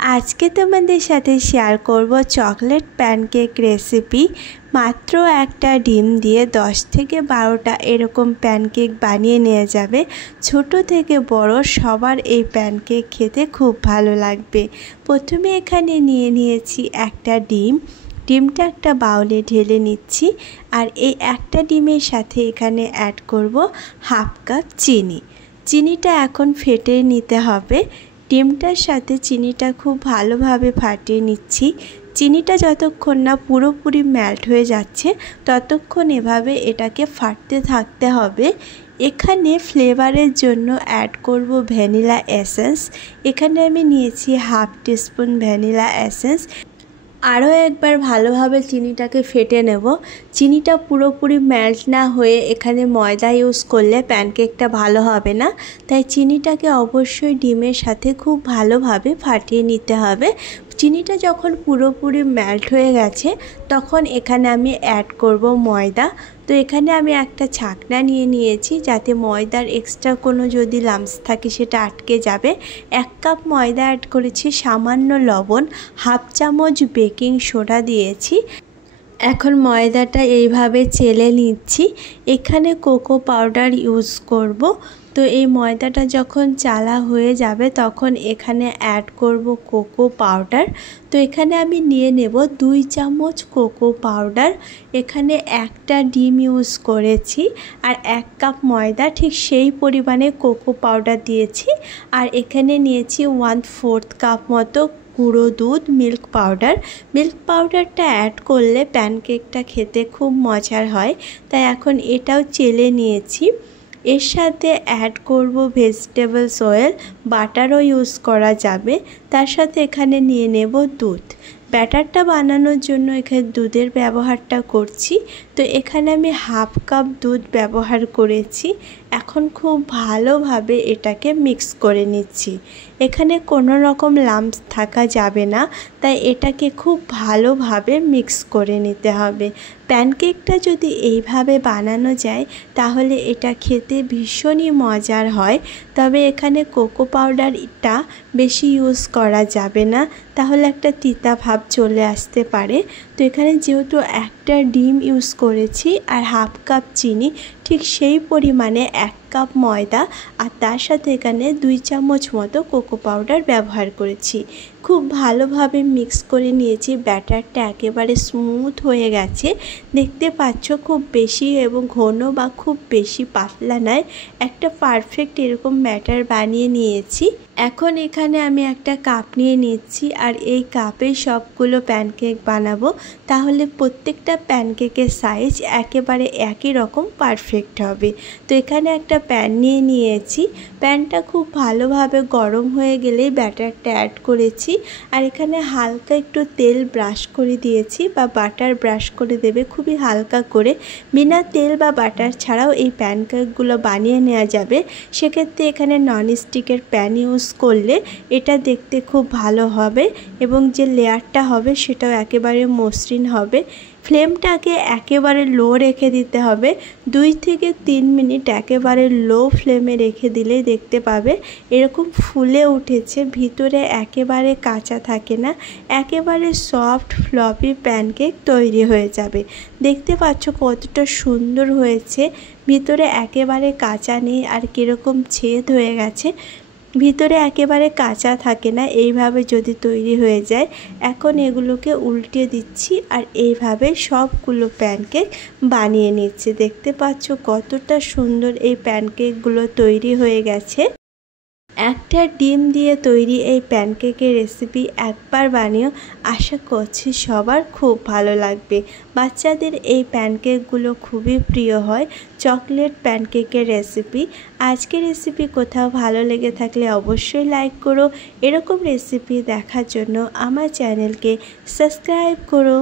आज के तुम्हारे साथे शेयर करब चॉकलेट पैनकेक रेसिपि। मात्र একটা ডিম দিয়ে 10 থেকে 12টা এরকম প্যানকেক বানিয়ে নেওয়া যাবে। ছোট থেকে বড় সবার এই প্যানকেক খেতে খুব ভালো লাগবে। প্রথমে এখানে নিয়ে নিয়েছি একটা ডিম। ডিমটা একটা বাউলে ঢেলে নিচ্ছি আর এই একটা ডিমের সাথে এখানে অ্যাড করব হাফ কাপ চিনি। চিনিটা এখন ফেটে নিতে হবে। ডিমটার সাথে চিনিটা খুব ভালোভাবে ফাটিয়ে নিচ্ছি। চিনিটা যতক্ষণ না পুরোপুরি মেল্ট হয়ে যাচ্ছে ততক্ষণ এভাবে এটাকে ফাটতে থাকতে হবে। এখানে ফ্লেভারের জন্য অ্যাড করব ভ্যানিলা এসেন্স। এখানে আমি নিয়েছি হাফ টিস্পুন ভ্যানিলা এসেন্স। আরও একবার ভালোভাবে চিনিটাকে ফেটে নেব। চিনিটা পুরোপুরি মেল্ট না হয়ে এখানে ময়দা ইউজ করলে প্যানকেকটা ভালো হবে না, তাই চিনিটাকে অবশ্যই ডিমের সাথে খুব ভালোভাবে ফাটিয়ে নিতে হবে। চিনিটা যখন পুরোপুরি মেল্ট হয়ে গেছে তখন এখানে আমি অ্যাড করব ময়দা। তো এখানে আমি একটা ছাকনা নিয়ে নিয়েছি যাতে ময়দার এক্সট্রা কোনো যদি লাম্পস থাকে সেটা আটকে যাবে। 1 কাপ ময়দা অ্যাড করেছি, সামান্য লবণ, হাফ চামচ বেকিং সোডা দিয়েছি। এখন ময়দাটা এইভাবে চেলে নিচ্ছি। এখানে কোকো পাউডার ইউজ করব। তো এই ময়দাটা যখন চালা হয়ে যাবে তখন এখানে অ্যাড করব কোকো পাউডার। তো এখানে আমি নিয়ে নেব 2 চামচ কোকো পাউডার। এখানে একটা ডিম ইউজ করেছি আর 1 কাপ ময়দা, ঠিক সেই পরিমাণে কোকো পাউডার দিয়েছি। আর এখানে নিয়েছি 1/4 কাপ মতো গুঁড়ো দুধ, মিল্ক পাউডার। মিল্ক পাউডারটা অ্যাড করলে প্যানকেকটা খেতে খুব মজার হয়, তাই এখন এটাও চেলে নিয়েছি। এর সাথে অ্যাড করব ভেজিটেবলস অয়েল, বাটারও ইউজ করা যাবে। তার সাথে এখানে নিয়ে নেব দুধ। ব্যাটারটা বানানোর জন্য এখানে দুধের ব্যবহারটা করছি। তো এখানে আমি হাফ কাপ দুধ ব্যবহার করেছি। এখন খুব ভালোভাবে এটাকে মিক্স করে নিচ্ছি। এখানে কোনো রকম লাম্পস থাকা যাবে না, তাই এটাকে খুব ভালোভাবে মিক্স করে নিতে হবে। প্যানকেকটা যদি এইভাবে বানানো যায় তাহলে এটা খেতে ভীষণই মজার হয়। তবে এখানে কোকো পাউডারটা বেশি ইউজ করা যাবে না, তাহলে একটা তিতা ভাব চলে আসতে পারে। তো এখানে যেহেতু একটা ডিম ইউজ করেছি আর হাফ কাপ চিনি, ঠিক সেই পরিমাণে 1 কাপ ময়দা আর তার সাথে এখানে 2 চামচ মতো কোকো পাউডার ব্যবহার করেছি। খুব ভালোভাবে মিক্স করে নিয়েছি। ব্যাটারটা একেবারে স্মুথ হয়ে গেছে, দেখতে পাচ্ছ। খুব বেশি এবং ঘন বা খুব বেশি পাতলা নয়, একটা পারফেক্ট এরকম ব্যাটার বানিয়ে নিয়েছি। এখন এখানে আমি একটা কাপ নিয়ে নিচ্ছি আর এই কাপে সবগুলো প্যানকেক বানাবো, তাহলে প্রত্যেকটা প্যানকেকের সাইজ একেবারে একই রকম পারফেক্ট হবে। তো এখানে একটা প্যান নিয়ে নিয়েছি। প্যানটা খুব ভালোভাবে গরম হয়ে গেলেই ব্যাটারটা অ্যাড করেছি আর এখানে হালকা একটু তেল ব্রাশ করে দিয়েছি বা বাটার ব্রাশ করে দেবে খুবই হালকা করে। বিনা তেল বা বাটার ছাড়াও এই প্যানকেকগুলো বানিয়ে নেওয়া যাবে। সেক্ষেত্রে এখানে ননস্টিকের প্যান ইউজ করলে এটা দেখতে খুব ভালো হবে এবং যে লেয়ারটা হবে সেটাও একেবারে মসৃণ হবে। ফ্লেমটাকে একেবারে লো রেখে দিতে হবে। 2 থেকে 3 মিনিট একেবারে লো ফ্লেমে রেখে দিলেই দেখতে পাবে এরকম ফুলে উঠেছে, ভিতরে একেবারে কাঁচা থাকে না, একেবারে সফট ফ্লপি প্যানকেক তৈরি হয়ে যাবে। দেখতে পাচ্ছ কতটা সুন্দর হয়েছে, ভিতরে একেবারে কাঁচা নেই আর কীরকম ছেদ হয়ে গেছে, ভিতরে একেবারে কাঁচা থাকে না। এইভাবে যদি তৈরি হয়ে যায়, এখন এগুলোকে উল্টে দিচ্ছি আর এইভাবে সবগুলো প্যানকেক বানিয়ে নিচ্ছি। দেখতে পাচ্ছ কতটা সুন্দর এই প্যানকেকগুলো তৈরি হয়ে গেছে। একটা ডিম দিয়ে তৈরি এই প্যানকেকের রেসিপি একবার বানিয়েও আশা করছি সবার খুব ভালো লাগবে। বাচ্চাদের এই প্যানকেকগুলো খুবই প্রিয় হয়। চকলেট প্যানকেকের রেসিপি। আজকের রেসিপি কোথাও ভালো লেগে থাকলে অবশ্যই লাইক করো। এরকম রেসিপি দেখার জন্য আমার চ্যানেলকে সাবস্ক্রাইব করো।